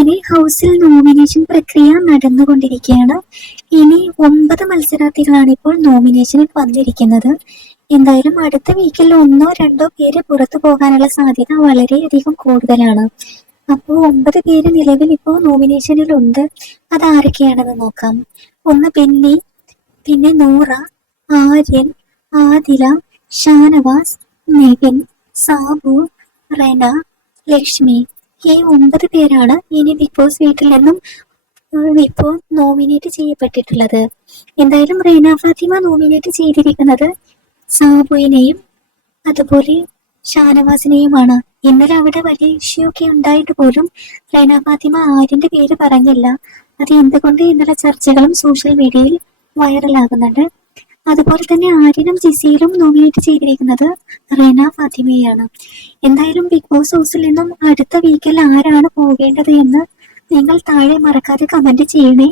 അങ്ങനെ ഹൗസിൽ നോമിനേഷൻ പ്രക്രിയ നടന്നുകൊണ്ടിരിക്കുകയാണ്. ഇനി ഒമ്പത് മത്സരാർത്ഥികളാണ് ഇപ്പോൾ നോമിനേഷനിൽ വന്നിരിക്കുന്നത്. എന്തായാലും അടുത്ത വീക്കിൽ ഒന്നോ രണ്ടോ പേര് പുറത്തു പോകാനുള്ള സാധ്യത വളരെയധികം കൂടുതലാണ്. അപ്പോൾ ഒമ്പത് പേര് നിലവിൽ ഇപ്പോൾ നോമിനേഷനിലുണ്ട് അത് ആരൊക്കെയാണെന്ന് നോക്കാം. ഒന്ന് ബെന്നി പിന്നെ നൂറ ആര്യൻ ആദില ഷാനവാസ് നിവിൻ സാബു റെന ലക്ഷ്മി. ഈ ഒമ്പത് പേരാണ് ഇനി ബിഗ് ബോസ് വീട്ടിൽ നിന്നും ഇപ്പോൾ നോമിനേറ്റ് ചെയ്യപ്പെട്ടിട്ടുള്ളത്. എന്തായാലും റീന ഫാത്തിമ നോമിനേറ്റ് ചെയ്തിരിക്കുന്നത് സാബുവിനെയും അതുപോലെ ഷാനവാസിനെയുമാണ്. ഇന്നലെ അവിടെ വലിയ ഇഷ്യൂ ഒക്കെ ഉണ്ടായിട്ട് പോലും റൈന ഫാത്തിമ ആര്യന്റെ പേര് പറഞ്ഞില്ല. അത് എന്തുകൊണ്ട് ഇന്നലെ ചർച്ചകളും സോഷ്യൽ മീഡിയയിൽ വൈറലാകുന്നുണ്ട് അതുപോലെ തന്നെ ആര്യനും ജിസിയിലും നോമിനേറ്റ് ചെയ്തിരിക്കുന്നത് റെന ഫാത്തിമയാണ് എന്തായാലും ബിഗ് ബോസ് ഹൗസിൽ നിന്നും അടുത്ത വീക്കിൽ ആരാണ് പോകേണ്ടത് എന്ന് നിങ്ങൾ താഴെ മറക്കാതെ കമന്റ് ചെയ്യണേ.